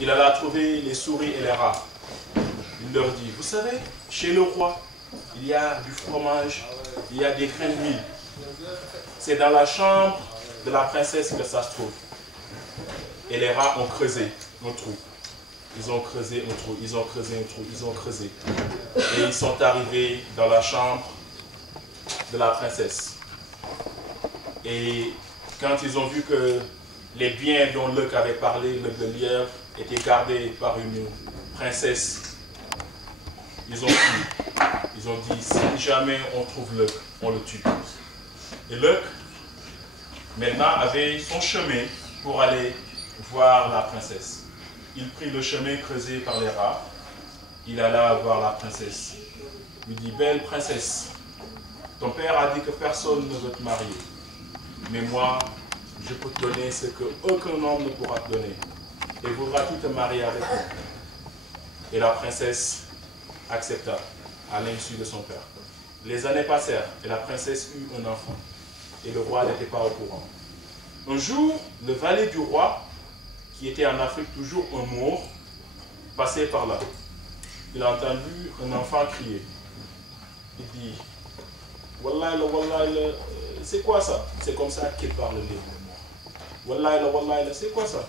il alla trouver les souris et les rats. Il leur dit, vous savez, chez le roi, il y a du fromage, il y a des grains de mil. C'est dans la chambre de la princesse que ça se trouve. Et les rats ont creusé un trou. Ils ont creusé un trou, ils ont creusé un trou, ils ont creusé. Et ils sont arrivés dans la chambre de la princesse. Et quand ils ont vu que les biens dont Luc avait parlé, Luc de Lièvre, étaient gardés par une princesse, ils ont fui. Ils ont dit, si jamais on trouve Luc, on le tue. Et Luc, maintenant, avait son chemin pour aller voir la princesse. Il prit le chemin creusé par les rats. Il alla voir la princesse. Il lui dit, belle princesse, ton père a dit que personne ne veut te marier. Mais moi, je peux te donner ce qu'aucun homme ne pourra te donner. Et voudras-tu te marier avec moi? Et la princesse accepta, à l'insu de son père. Les années passèrent et la princesse eut un enfant. Et le roi n'était pas au courant. Un jour, le valet du roi, qui était en Afrique toujours un Maure, passait par là. Il a entendu un enfant crier. Il dit, Wallah, c'est quoi ça? C'est comme ça qu'il parle les mots. Wallah, c'est quoi ça?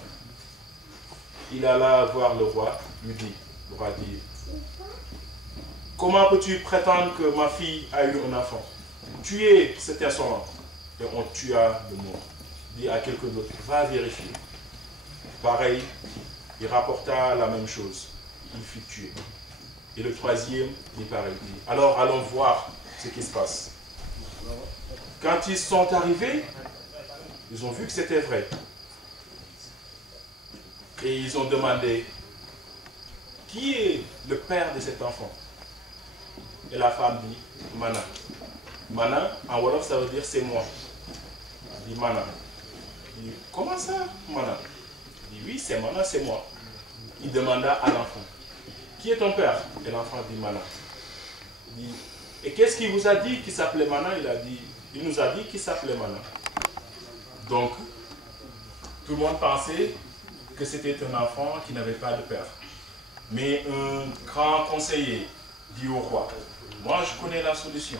Il alla voir le roi, lui dit, le roi dit, comment peux-tu prétendre que ma fille a eu un enfant? Tuer cet insolent. Et on tua le mort. Dit à quelqu'un d'autre, va vérifier. Pareil, il rapporta la même chose. Il fut tué. Et le troisième dit pareil. Alors allons voir ce qui se passe. Quand ils sont arrivés, ils ont vu que c'était vrai. Et ils ont demandé, qui est le père de cet enfant? Et la femme dit, Mana. Mana, en Wolof, ça veut dire c'est moi. Il dit Mana. Il dit, comment ça, Mana? Il dit, oui, c'est Mana, c'est moi. Il demanda à l'enfant, qui est ton père? Et l'enfant dit Mana. Il dit, et qu'est-ce qu'il vous a dit qu'il s'appelait Mana? Il nous a dit qu'il s'appelait Mana. Donc, tout le monde pensait que c'était un enfant qui n'avait pas de père. Mais un grand conseiller dit au roi, moi je connais la solution.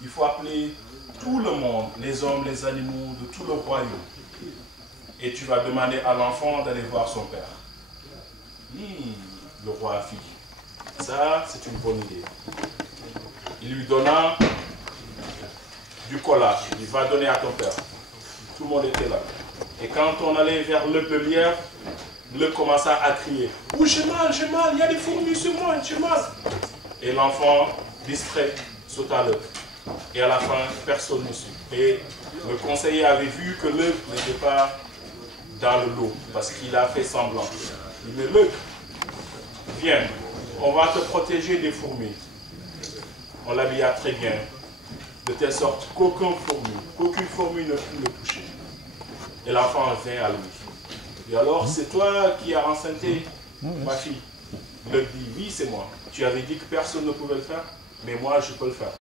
Il faut appeler tout le monde, les hommes, les animaux, de tout le royaume. Et tu vas demander à l'enfant d'aller voir son père. Le roi fit. Ça, c'est une bonne idée. Il lui donna du collage. Il va donner à ton père. Tout le monde était là. Et quand on allait vers le Lièvre, le commença à crier. Oh, j'ai mal, il y a des fourmis sur moi, j'ai mal. Et l'enfant, distrait, sauta l'œuf. Et à la fin, personne ne sut. Et le conseiller avait vu que l'œuf n'était pas dans le lot, parce qu'il a fait semblant. Il dit, Luc, viens, on va te protéger des fourmis. On l'habilla très bien, de telle sorte qu'aucune fourmi ne put le toucher. Et l'enfant vint à lui. Et alors, c'est toi qui as enceinté ma fille? Il dit, oui, c'est moi. Tu avais dit que personne ne pouvait le faire, mais moi, je peux le faire.